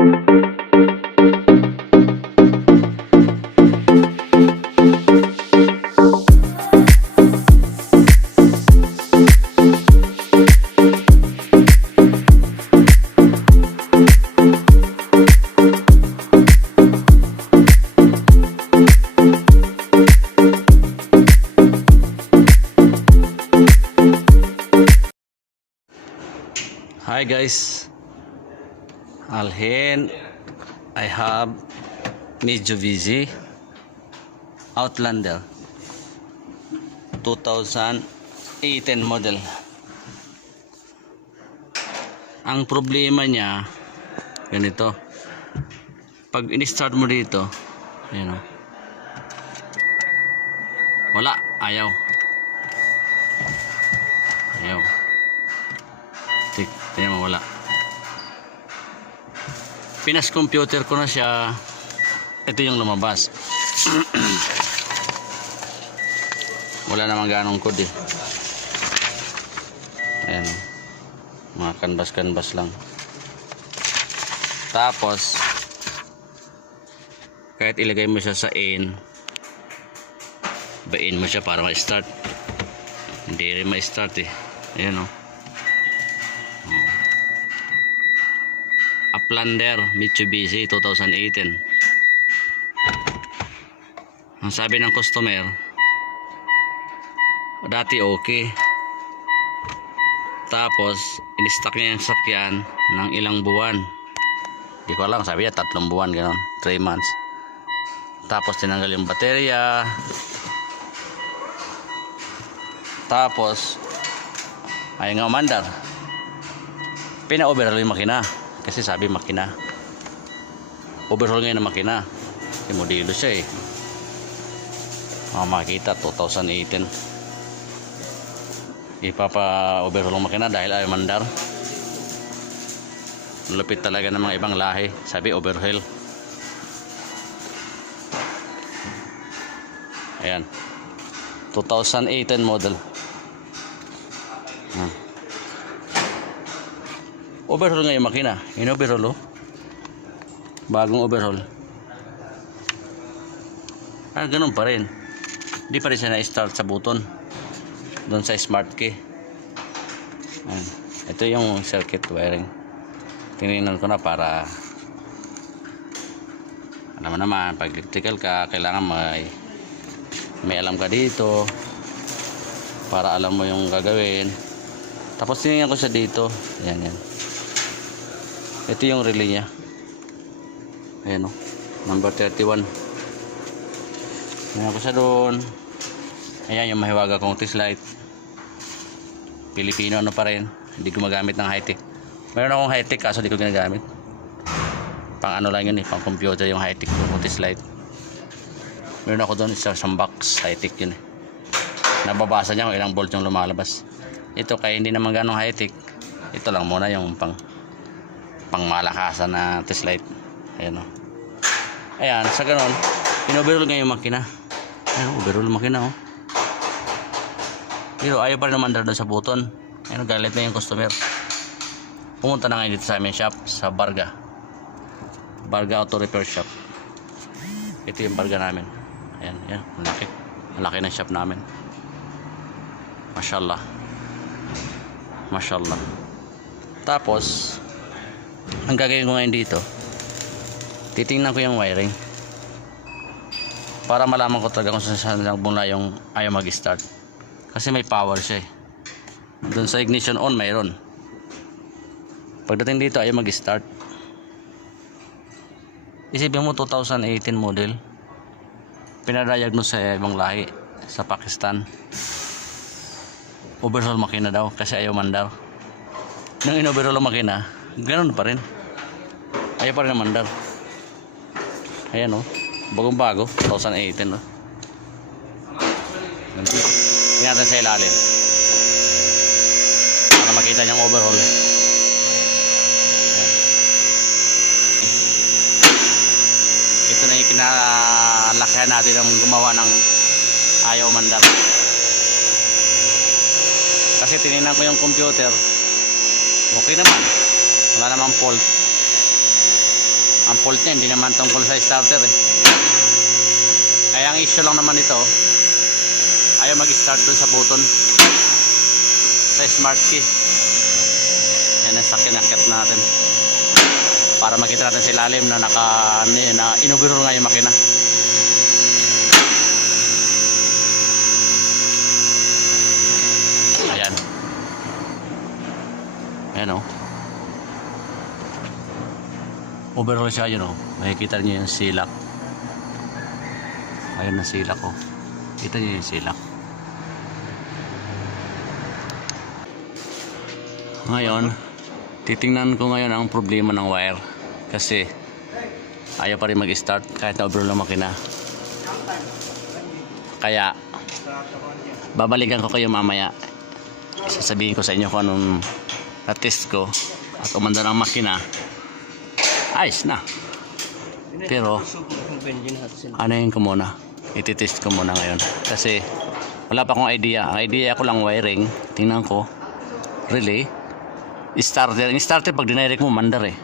Hi guys, alhin I have Mitsubishi Outlander 2018 model. Ang problema niya ganito, pag in-start mo dito, ayan o, wala, ayaw. Tingnan mo, wala. Pinas computer ko na siya, ito yung lumabas. Wala namang ganong code eh. Ayan, mga canvas lang. Tapos kahit ilagay mo siya sa in, bain mo siya para ma-start, hindi rin ma-start eh. Ayan o, Outlander Mitsubishi 2018. Ang sabi ng customer, dati okay, tapos in-stock niya yung sakyan ng ilang buwan, di ko alam, sabi niya 3 buwan, gano'n, 3 months. Tapos tinanggal yung baterya, tapos ayaw nga umandar, pina-overhaul yung makina. Kasi sabi makina, overhaul ngayon ng makina, yung modelo siya eh. Makikita 2018 ipapa-overhaul ng makina dahil ayaw mandar. Lupit talaga ng mga ibang lahi, sabi overhaul. Ayan, 2018 model. Overhaul nga yung makina, in-overhaul oh. Bagong overhaul. Ganun pa rin, di pa rin siya na-start sa button doon sa smart key. Ito yung circuit wiring, tinignan ko na para alam mo naman, pag electrical ka, kailangan may alam ka dito para alam mo yung gagawin. Tapos tinignan ko siya dito, yan. Ito yung relay niya. Ayan o, number 31. Tingnan ko siya doon. Ayan yung mahiwaga kong test light. Pilipino ano pa rin. Hindi gumagamit ng high-tech. Meron akong high-tech kaso hindi ko ginagamit. Pang ano lang yun eh, pang computer yung high-tech kong test light. Meron ako doon isang box high-tech yun eh. Nababasa niya kung ilang volt yung lumalabas. Ito kaya hindi naman ganong high-tech. Ito lang muna yung pangmalakasan na test light. Ayan o. Ayan, sa ganon, in-overhaul nga yung makina. Ayan, overhaul yung makina o. Pero ayaw pa rin naman doon sa button. Ayan, galit na yung customer. Pumunta na ngayon dito sa aming shop, sa Barga Auto Repair Shop. Ito yung Barga namin. Ayan, malaki na shop namin. Mashallah. Tapos ang gagawin ko ngayon dito, titingnan ko yung wiring para malaman ko talaga kung saan nagbula yung ayaw mag-start. Kasi may power siya eh. Doon sa ignition on mayroon. Pagdating dito ayaw mag-start. Isipin mo 2018 model, pinadiagnose sa ibang lahi sa Pakistan. Overhaul makina daw kasi ayaw mandar. Nung in-overhaul ang makina, ganun pa rin, ayaw pa rin mandar. Ayan o, bagong bago 2018 o. Tingnan natin sa ilalim para makita niyang overhaul. Ayan. Ito na yung kinalakihan natin ng gumawa ng ayaw mandar. Kasi tinignan ko yung computer, okay naman, wala namang fault. Ang fault niya hindi naman tungkol sa starter eh. Kaya ang issue lang naman ito, ayaw mag-start dun sa button sa smart key. Yan ang sakinakit natin para makita natin sa ilalim na in-overhaul nga yung makina. Ayan. Ayan o. Overhaul siya yun o. Makikita niyo yung silak. Ayan na silak o. Kita niyo yung silak. Ngayon, titingnan ko ngayon ang problema ng wire. Kasi ayaw pa rin mag-start kahit na overhaul ang makina. Kaya babalikan ko kayo mamaya. Sasabihin ko sa inyo kung anong na-test ko at umanda ng makina. Ayos na. Pero anayin ko muna. Ititest ko muna ngayon. Kasi wala pa akong idea. Ang idea ko lang wiring. Tingnan ko. Relay. Starter. Yung starter pag dinirect mo mandar eh.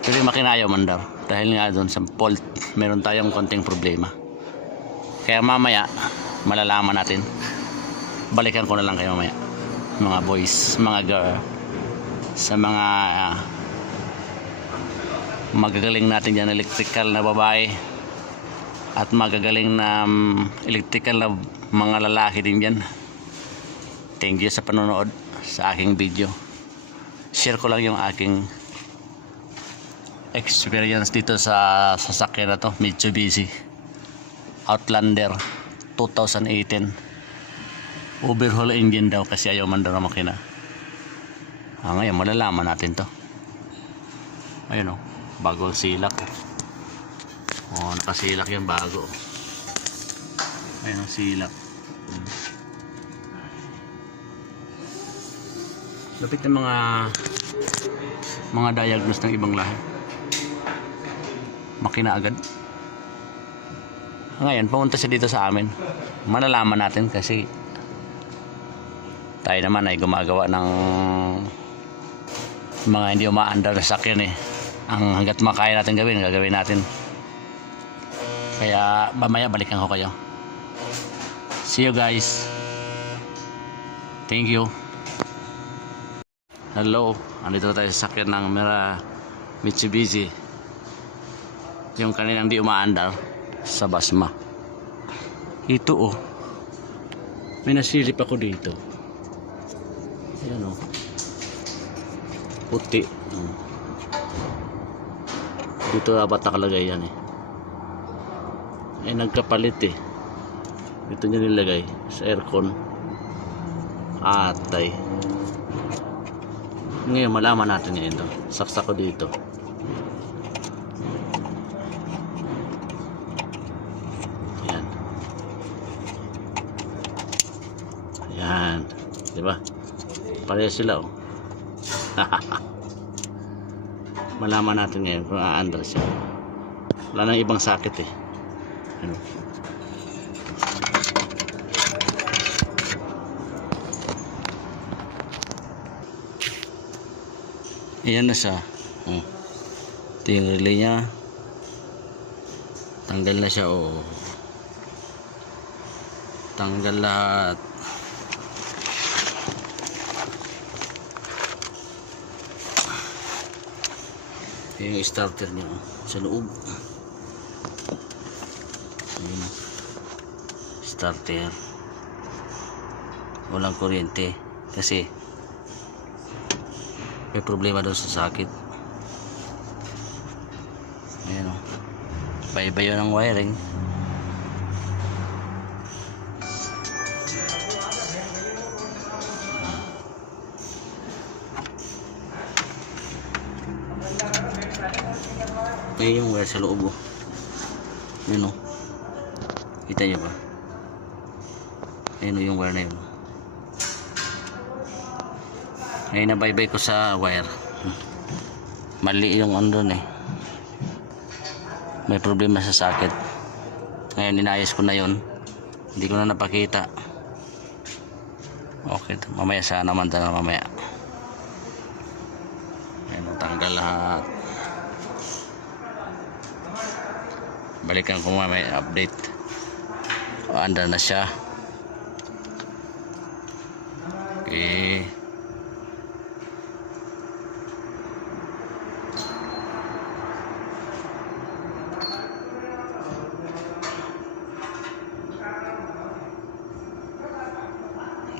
Pero yung makina ayaw mandar. Dahil nga doon sa fault meron tayong konting problema. Kaya mamaya malalaman natin. Balikan ko na lang kayo mamaya. Mga boys, mga girl. Sa mga magagaling natin dyan electrical na babae at magagaling na electrical na mga lalaki din dyan. Thank you sa panonood sa aking video. Share ko lang yung aking experience dito sa sasakyan na to, Mitsubishi Outlander 2018. Overhaul engine daw kasi ayaw man daw na makina. Ngayon malalaman natin to. Ayun o, bago silak. Nakasilak yan bago. Ayun ang silak. Lapit ng mga diagnose ng ibang lahi. Makina agad. Ngayon pumunta siya dito sa amin. Malalaman natin kasi tayo naman ay gumagawa ng mga hindi umaandar na sakyan eh. Ang hanggat makaya natin gawin, gagawin natin. Kaya mamaya balikan ko kayo. See you guys. Thank you. Hello, andito tayo sa sakyan ng Mitsubishi. Yung kanilang di umaandar sa Basma. Ito oh. May nasilip ako dito. Ayan o. Puti. Dito dapat nakalagay yan eh. Ay nagkapalit eh. Dito nyo nilagay sa aircon. Atay. Ngayon malaman natin yun ito. Saksak ko dito. Ayan. Ayan. Diba? Pareho sila oh. Malaman natin ngayon kung aandar siya. Wala nang ibang sakit eh. Ano? Ayan na siya. Ito yung relay nya. Tanggal na siya oh. Tanggal lahat. Yung starter niya sa loob. Ayun. Starter. Walang kuryente kasi may problema daw sa sakit. Ayan o. Bayo-bayo ng wiring. Ayan yung wire sa loob oh. Yun oh. Kita nyo ba? Ayan yung wire na yun. Ngayon nabaybay ko sa wire. Mali yung andun eh. May problema sa socket. Ngayon inayos ko na yun. Hindi ko na napakita. Okay, mamaya sana naman mamaya. Ayan, tanggal lahat. Balikan ko may update. Andar na siya. Okay.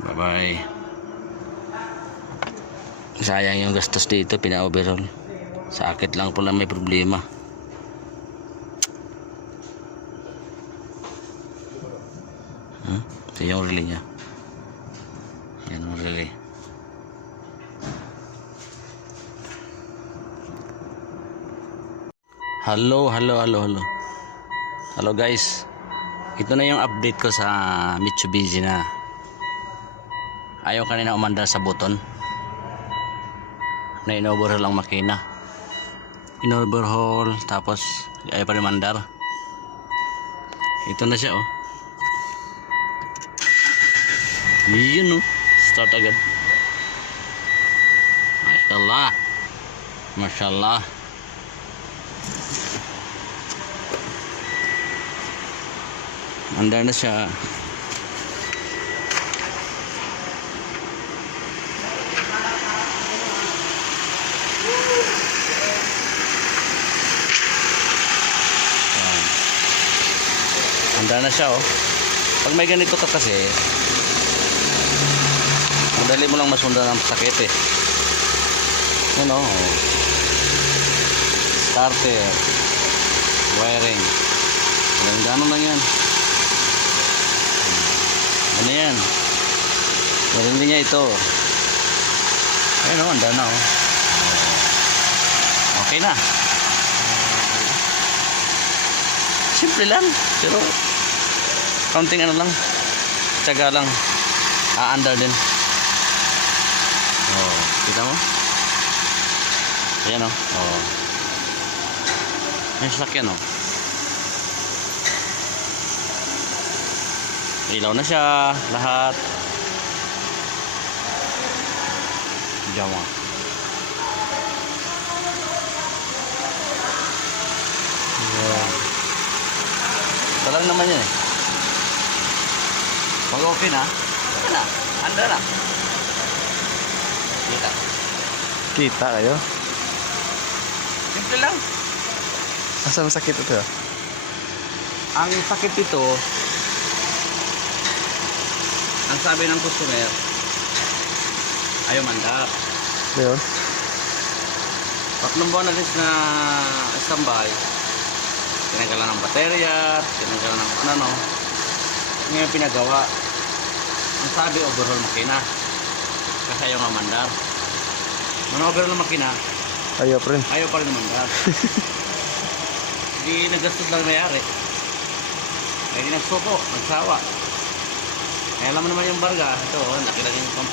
Bye-bye. Sayang yung gastos dito, pina-overhaul. Sakit lang pala may problema. Ito yung relay niya. Yan ang relay. Hello guys. Ito na yung update ko sa Mitsubishi na ayaw kanina umandar sa button na in-overhaul ang makina. In-overhaul tapos ayaw pa rin mandar. Ito na siya oh. Yun oh, start agad. Mashallah. Andar na siya. Andar na siya oh. Pag may ganito ka kasi madali mo lang masundan ang sakit eh. Yan o. Starter. Wiring. Gano'n lang yan. Ano yan? Meron din niya ito. Ayun o. Andar na o. Okay na. Simple lang. Pero counting ano lang. Tsaga lang. Aandar din. Oh, kita mo? Ayan o. Oh. May sasakyan o. Ilaw na siya. Lahat. Jawa. Yeah. Talang naman yan eh. Pag okay na. Okay na. Anda na. Kita kayo? Simple lang. Asa masakit ito? Ang sakit dito, ang sabi ng customer, ayaw mandar. Ayun. 3 buwan na rin na standby. Tinanggalan ng baterya, tinanggalan ng ano. Ngayon pinagawa. Ang sabi, overhaul makina. Kasi ayaw nga mandar. Nung overhaul ng makina, Ayaw pa rin. ayaw pa rin mandar. Hindi nagastos lang mayari. Kaya di nagsuko, nagsawa. Kaya alam mo naman yung barga. Ito, laki-laki yung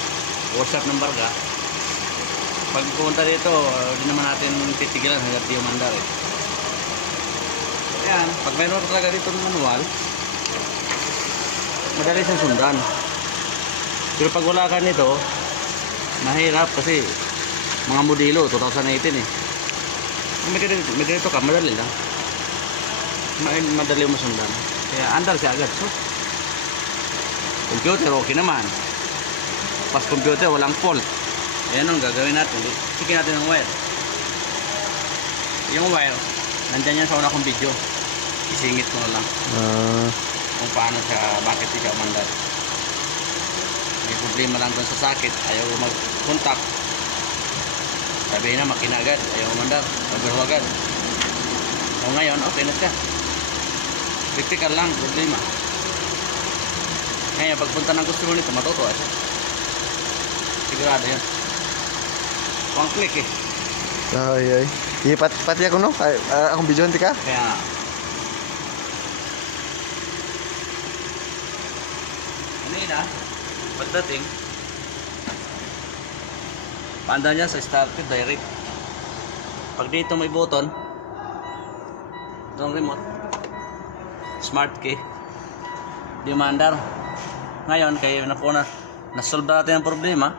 workshop ng barga. Pag pumunta dito, hindi naman natin titigilan hanggang di yung mandar eh. Ayan, pag meron talaga dito ng manual, madali siyang sundan. Pero pag wala ka nito, mahirap kasi mga modelo 2018 eh. Kung may ganito ka, madali lang. Madali mo sundan. Kaya andar siya agad. So, computer okay naman. Pas computer walang fault. Ayan ang gagawin natin. Sikin natin ng wire. Yung wire, nandyan yan sa una kong video. Isingit ko na lang. Kung paano siya, bakit siya umandar. May problema lang dun sa sakit. Ayaw mag-contact. Sabihin na makina agad. Ayaw umandar. Overhaul agad. O ngayon, okay na siya. Critical lang, problema. Ngayon, pagpunta ng customer nito, matutuwa siya. Sigurado yan. One click eh. Ay. Iya, pati ako no? Akong video nanti ka? Kaya kanina, pagdating, paanda niya sa started direct. Pag dito may button, itong remote, smart key, di mandar. Ngayon, kaya na po nasolve natin ang problema.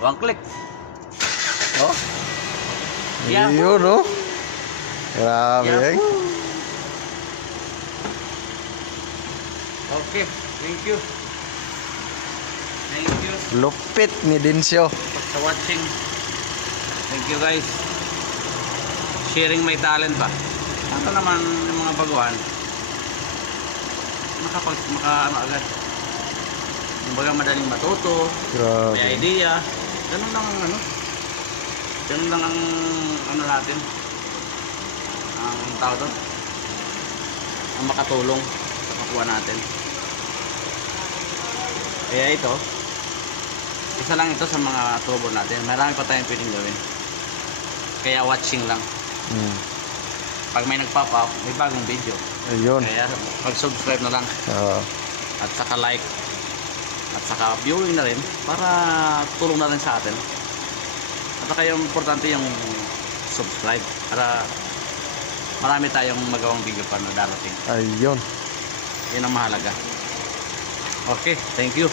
One click. Oh. Yeah. Iyo no? Grabe. Yahoo! Okay, thank you. Thank you Lupit ni Dinsyo. for watching. Thank you guys. Sharing my talent ba? Ano naman yung mga baguhan? Maka ano agad. Kumbaga madaling matuto, may Grabe. idea. Ganun lang ang ano. Ganun lang ang ano natin. Ang tao doon. Ang makatulong sa kakuha natin. Kaya ito, isa lang ito sa mga trouble natin. Marami pa tayong pwedeng gawin. Kaya watching lang. Pag may nag-pop up, may bagong video. Ayun. Kaya mag-subscribe na lang. Oo. At saka like. At saka viewing na rin. Para tulong na rin sa atin. At saka yung importante yung subscribe. Para marami tayong magawang video pa na darating. Ayun. Yun ang mahalaga. Okay, thank you.